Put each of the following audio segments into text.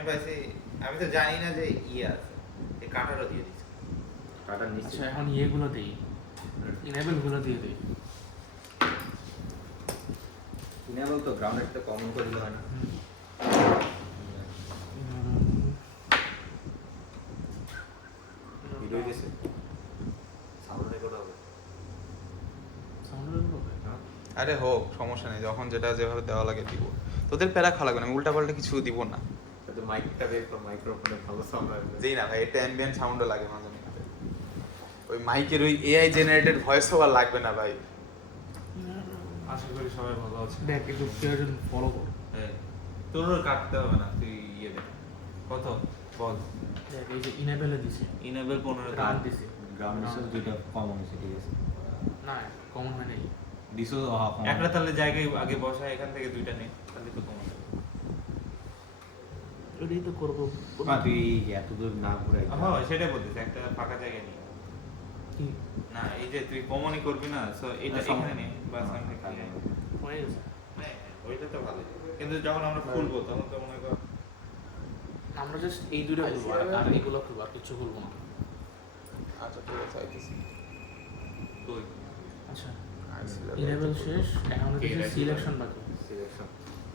আমি পাইছি, আমি তো জানি না যে ইয়ে আছে, এই কাটারও দিয়ে দিচ্ছে। কাটার নিচে আচ্ছা এখন ইয়েগুলো দিই, ইনেবলগুলো দিয়ে দিই। ইনেবল তো গ্রাউন্ডের তো কমন করে দিলে হয় না। ভিডিও গেছে সাউন্ড রেকর্ড হবে। আরে হোক, সমস্যা নেই, যখন যেটা যেভাবে দেওয়া লাগে দিব। তোদের প্যারা খাওয়া লাগবে না, উল্টা পাল্টা কিছু দিব না। তো মাইকটা বের কর, মাইক্রোফোনে ভালো সাউন্ড আসবে। যেই না ভাই, এটা অ্যাম্বিয়েন্ট সাউন্ডও লাগে মাঝে মধ্যে। ওই মাইকের ওই এআই জেনারেটেড ভয়েস ওভার লাগবে না ভাই। আশা করি সবাই ভালো আছে। দেখ একটু কেউ যদি ফলো কর। হ্যাঁ, তোরও কাটতে হবে না, তুই ইয়ে দে। কত বল? দেখ এই যে ইনেবলে দিছি, ইনেবল 15 রান দিছি। গ্রাউন্ড ডিসেল যেটা কমন আছে ঠিক আছে। না কমন হয় নাই। ডিসেল একটা তাহলে জায়গায় আগে বসা, এখান থেকে দুইটা নে, তাহলে তো কমন হবে। ওটাই তো করবো। তুই এত দূর না ঘুরে হ্যাঁ সেটাই বলতেছি, একটা ফাঁকা জায়গা নিয়ে। কি না এই যে তুই কমনই করবি না, সো এটা না, এখানে নে, বাস হ্যাঁ, আমি খালি। হয়ে গেছে? হ্যাঁ, ওইটা তো ভালো। কিন্তু যখন আমরা খুলবো তখন তো মনে কর আমরা জাস্ট এই দুইটা খুলবো, আর এগুলো খুলবো, আর কিছু খুলবো না। আচ্ছা ঠিক আছে, আইতেছি। তুই আচ্ছা ইনেবল শেষ, এখন হচ্ছে Okay, সিলেকশন বাকি। সিলেকশন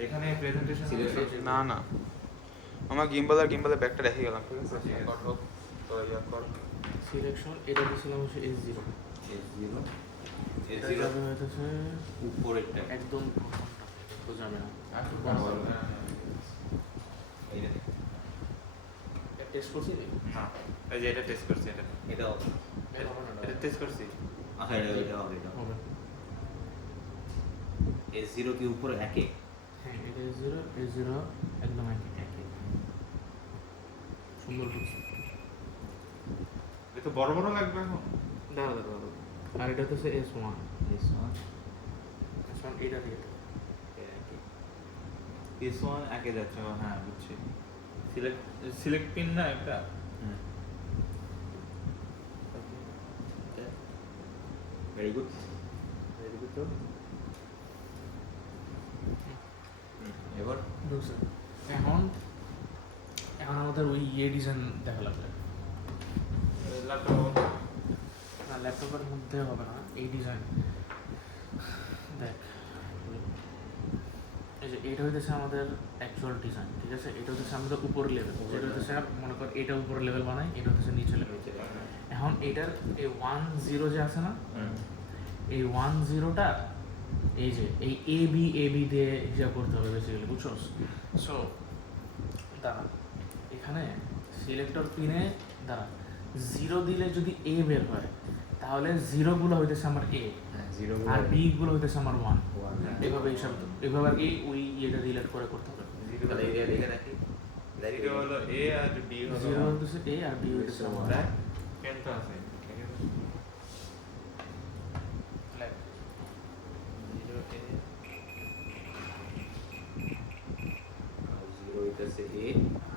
এখানে প্রেজেন্টেশন Selection. না না, আমার গিম্বলের ব্যাগটা রেখে গেলাম, ঠিক আছে? ঠিক আছে। রেকর্ড হোক, তোরা ইয়া কর। সিলেকশন এটা দিয়েছিলাম হচ্ছে S0। S0 এটা S0 যাবে হইতেছে উপরেরটা একদম প্রথমটা, বোঝাবে না। এই যে টেস্ট করছি নি? হ্যাঁ, এই যে এটা টেস্ট করছি, এটা এটাও এটা হবে না, এটা টেস্ট করছি। আচ্ছা এটা হবে এটা হবে। S0 কি উপরে একে হ্যাঁ এটা S0 একদম একই সুন্দর করছি। এটা বড় বড় লাগবে এখন। দাঁড়া আর এটা হচ্ছে S1 এটা দিয়ে দাও। S1 একে যাচ্ছে, হ্যাঁ বুঝছি। সিলেক্ট পিন না একটা। ভেরি গুড তো এবার ঢুকছে। এখন আমাদের ওই ডিজাইন দেখা লাগবে ল্যাপটপ না, ল্যাপটপের মধ্যে হবে না এই ডিজাইন। দেখ এই যে এটা হইতেছে আমাদের অ্যাকচুয়াল ডিজাইন, ঠিক আছে? এটা হচ্ছে আমাদের উপর লেভেল, যেটা হচ্ছে মনে কর এটা উপর লেভেল বানাই, এটা হচ্ছে নিচে লেভেল। এখন এটার এই 1-0 যে আছে না, এই 1-0টা এই যে এই এ বি দিয়ে হিসাব করতে হবে বেসিক্যালি, বুঝছো? সো দাঁড়া, এখানে সিলেক্টর পিনে দাঁড়া 0 দিলে যদি এ বের হয়, তাহলে 0গুলো হইতেছে আমার এ, আর বি গুলো হইতেছে আমার 1। এভাবে হিসাব, এভাবে আর কি ওই ইয়েটা রিলেট করে করতে হবে। তাহলে এটা দেখে রাখি এটা হলো এ আর বি হলো 0 হইতেছে এ আর বি হইতেছে আমার। রাইট। কেন তো আছে জিরো হইতেছে এ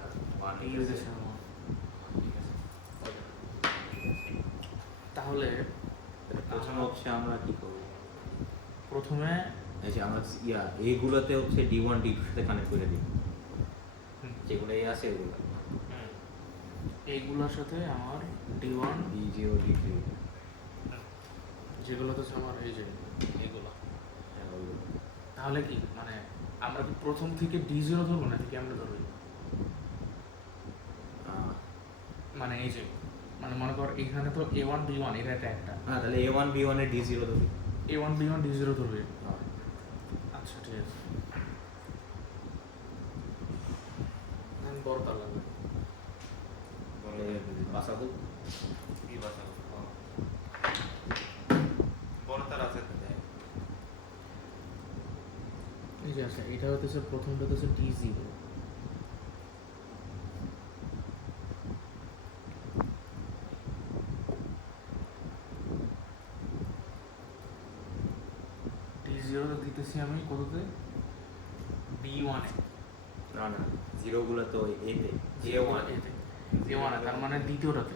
আর ওয়ান এই হইতেছে আমার। তাহলে প্রথম হচ্ছে আমরা কি করব? প্রথমে এই যে আমরা এইগুলোতে হচ্ছে D1 D2 সাথে কানেক্ট করে দিই, যেগুলো এই আছে এগুলো এইগুলোর সাথে আমার D1 D0 D3 যেগুলো হচ্ছে আমার এই যে এগুলো, তাহলে কি মানে আমরা কি প্রথম থেকে D0 ধরবো না কি আমরা ধরবো? মানে এই যে মানে মনে কর এখানে তো A1 B1 এটা একটা, হ্যাঁ তাহলে A1 B1 এর D0 ধরি। A1 B1 D0 ধরবে। আচ্ছা ঠিক আছে, বড় তার লাগবে। বাসাবো কি বাসাবো? বড় তার আছে তো দেখ। এই যে আচ্ছা এটা হচ্ছে প্রথমটা হচ্ছে D0, D0 দিতেছি আমি কততে? B1 এ। না জিরো গুলো তো এতে A1 এতে, A1 তার মানে দ্বিতীয়টাতে